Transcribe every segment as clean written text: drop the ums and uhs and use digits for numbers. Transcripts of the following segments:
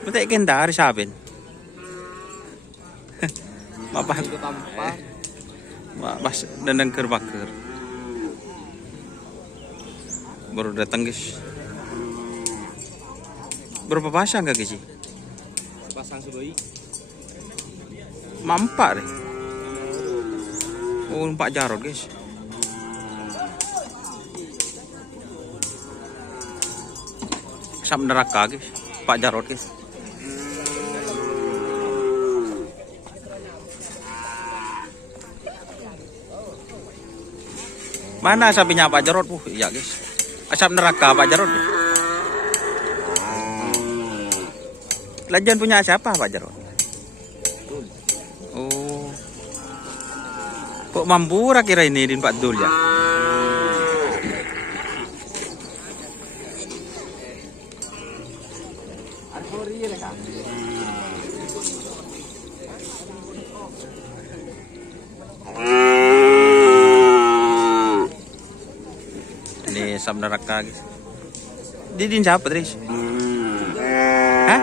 Buti kenda hari sabin. Mapas dan bakar. Baru datang guys. Berapa pasang kak guys? Pasang seboi. Mampak deh. Oh, 4 jarod guys. Asap neraka guys. 4 jarod guys. Mana asapnya Pak Jarod? Iya guys. Asap neraka Pak Jarod. Lajan punya siapa Pak Jarod? Oh. Kok mampu kira ini di Pak Dul ya? Ini asap neraka guys. Din siapa Tris? Hah?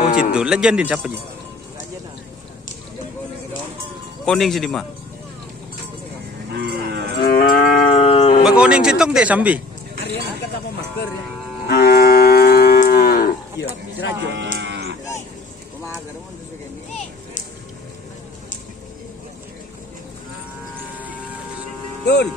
Oh Cidul. Lajan din siapa sih? Koning sini mah. Koning sitong dek sambi. Angkat apa masker ya? Iya, jerajo. Pemagar mun segini. Dul.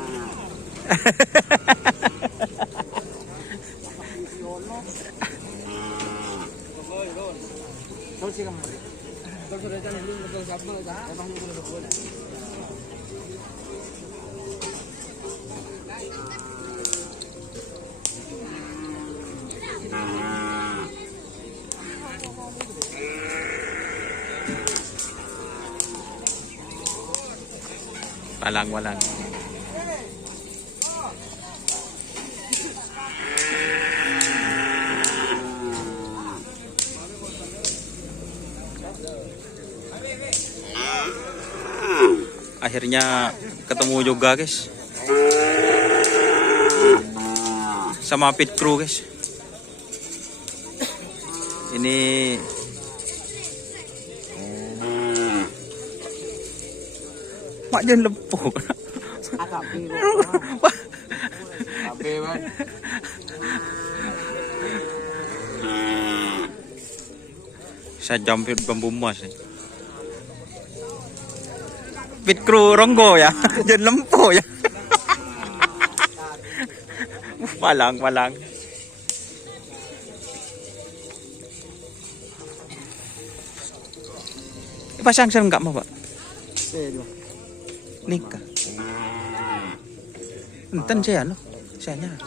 Walang. Akhirnya ketemu juga guys. Sama pit crew guys. Ini mak jangan lepuk. Saya jump bambu mas nih. Pit crew Ronggo ya, jangan lempo ya. Palang. Pasang saya enggak mau pak. Nikah. Enten saya no, saya nyar.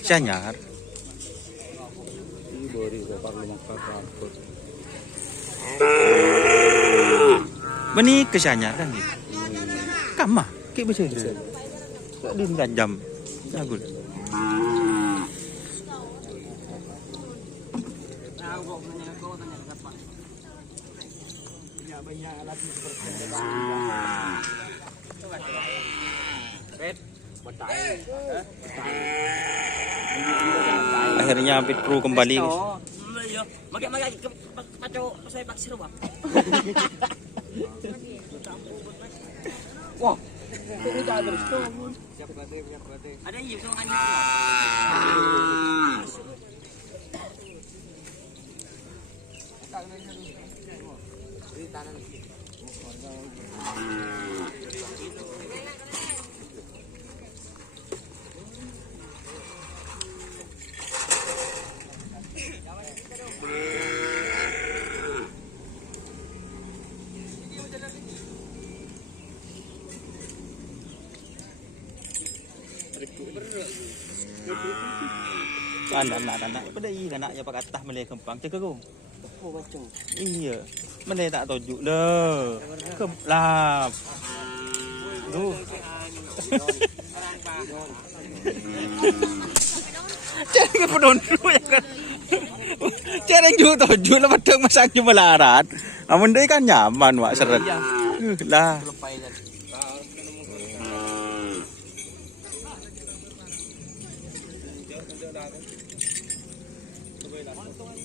Saya nyar. Menikah saya nyar kan gitu. Kamah, kayak macam itu. Tak ada jam. Agul. Akhirnya pit crew kembali guys. Wah, ini tak ada resto. Siap berarti. Ada iya so kan. Anak-anak pada anaknya pakai tah meleh kempang cek aku. Iya. Meleh tak tojuk dah. Kelap. Tuh. Cek pedon dulu ya kan. Cek ju tojuk lah padang masang cuma larat. Amun deui kan nyaman wak seret. Lah.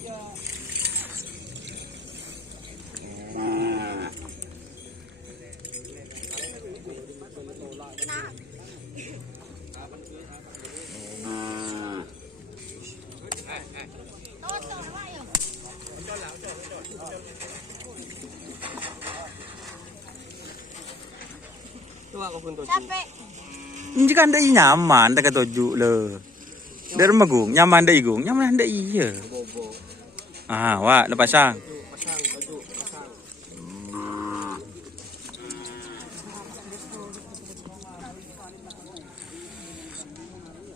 Coba kau pun Capek. Ini kan anda nyaman, tak tojuk le. Dari magung, nyaman dah igung, nyaman dah iya. bobo. Ah, wah, lepas pasang. Pasang baju, pasang.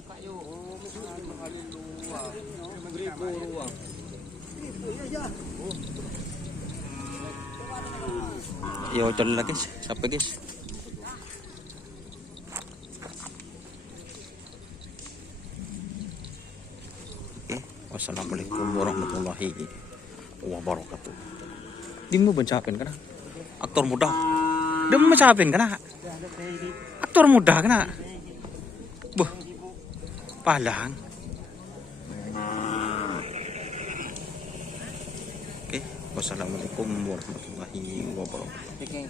Kayu, ruang. Yo, coba lah guys, siapa guys? Wassalamualaikum warahmatullahi wabarakatuh. Dia mau bencapin kan? Aktor muda. Dia mau bencapin kan? Aktor muda kan? Buh, palang. Oke, wassalamualaikum warahmatullahi wabarakatuh.